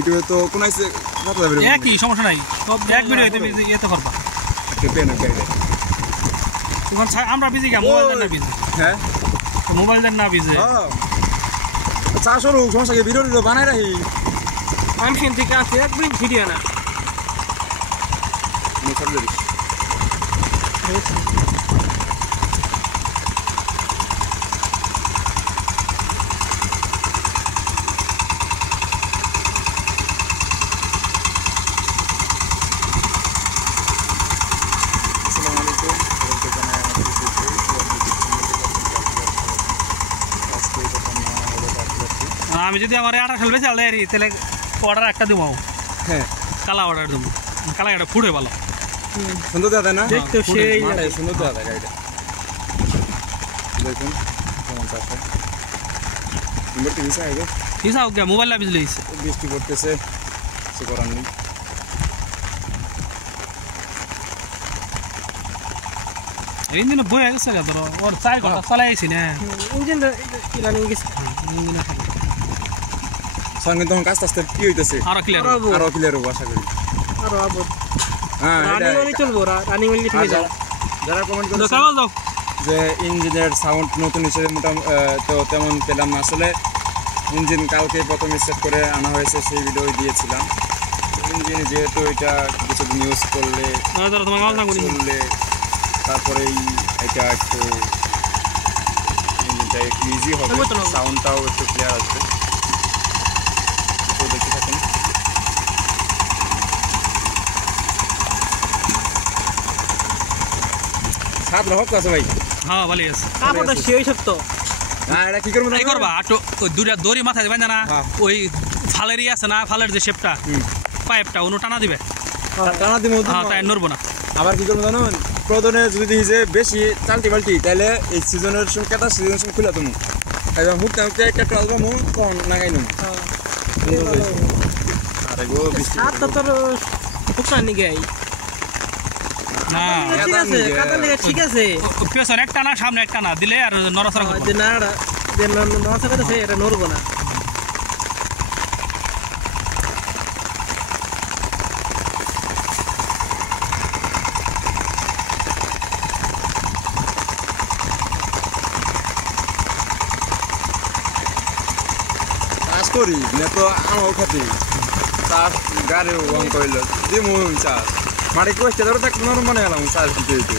video তো কোন আইছে কথা বলবে একই সমস্যা নাই সব এক ভিডিওতে এত করবা পেন গাইডে তখন আমরা বিজি গা মোবাইল না বিজি হ্যাঁ মোবাইল দেন না বিজি হ্যাঁ চাষর সমস্যা কি ভিডিও বানাই রাখি আমি কিন্তু কাছে এক মিনিট ভিডিও না মুখর দিস আমি যদি আমার আটা খেলবে চালে আর তাহলে অর্ডার একটা দেবো হ্যাঁ কালা অর্ডার দেবো কালা এটা ফুটে ভালো সুন্দর দাদা না দেখতে সেই সুন্দর দাদা গাইডে দেখুন কেমন চাষে নম্বর 3 আগে হিসাব ওকে মোবাইল না বিজলি হইছে বৃষ্টি পড়তেছে কিছু করার নেই ইঞ্জিন বই গেছে গা ধরো ওর 4 ঘন্টা চালাইছি না ইঞ্জিন রানিং গেছে সঙ্গে তখন কাজ আস্তে কি হইতেছে আরো ক্লিয়ার হবো আশা করি আরো আবো হ্যাঁ রানিং হলে চলবো রানিং হলে ঠিক আছে যারা কমেন্ট তো করেছে কাগজ দাও যে ইঞ্জিনের সাউন্ড নতুন হিসেবে তো তেমন পেলাম না আসলে ইঞ্জিন কালকে প্রথম সেট করে আনা হয়েছে সেই ভিডিও দিয়েছিলাম ইঞ্জিন যেহেতু এটা কিছুদিন ইউজ করলে তোমার কাগজ দাও চললে তারপরেই এটা একটু ইঞ্জিনটা একটু ইজি হবে সাউন্ডটাও একটু ক্লিয়ার আসবে তো দেখতে থাকুন সাত রহক আছে ভাই হ্যাঁ ভালো আছে কাপড়টা সেই শক্ত না এটা কি করব এই করবা আটো ওই দুইটা দড়ি মাথায় দিবেন না ওই ফালেরই আছে না ফালের যে শেপটা পাইপটা ওনো টানা দিবে টানা দিমু হ্যাঁ তাই নড়বো না আবার কি করব জানেন প্রদনে যদি হিসে বেশি চালটি বালটি তাহলে এই সিজনের সময় কেটা সিজনের সময় খুলা তুমি এবার মুখটা একটা টলবা মু কোন লাগাই নু আরে গো বৃষ্টি সাতটা তোর ফুকা নিগে না ঠিক আছে কাটা নিগে ঠিক আছে পেছন একটা না সামনে একটা না দিলে আর নড়াচড়া করবে যে না যে নড়াচড়া করতেছে এটা নড়বো না চাষ করি না তো আমার খাতি চাষ গাড়ি ওয়ান কইল দিমু চাষ মাটি কষ্ট ধরে tak নরম বানাইলাম চাষ দিতে দিতে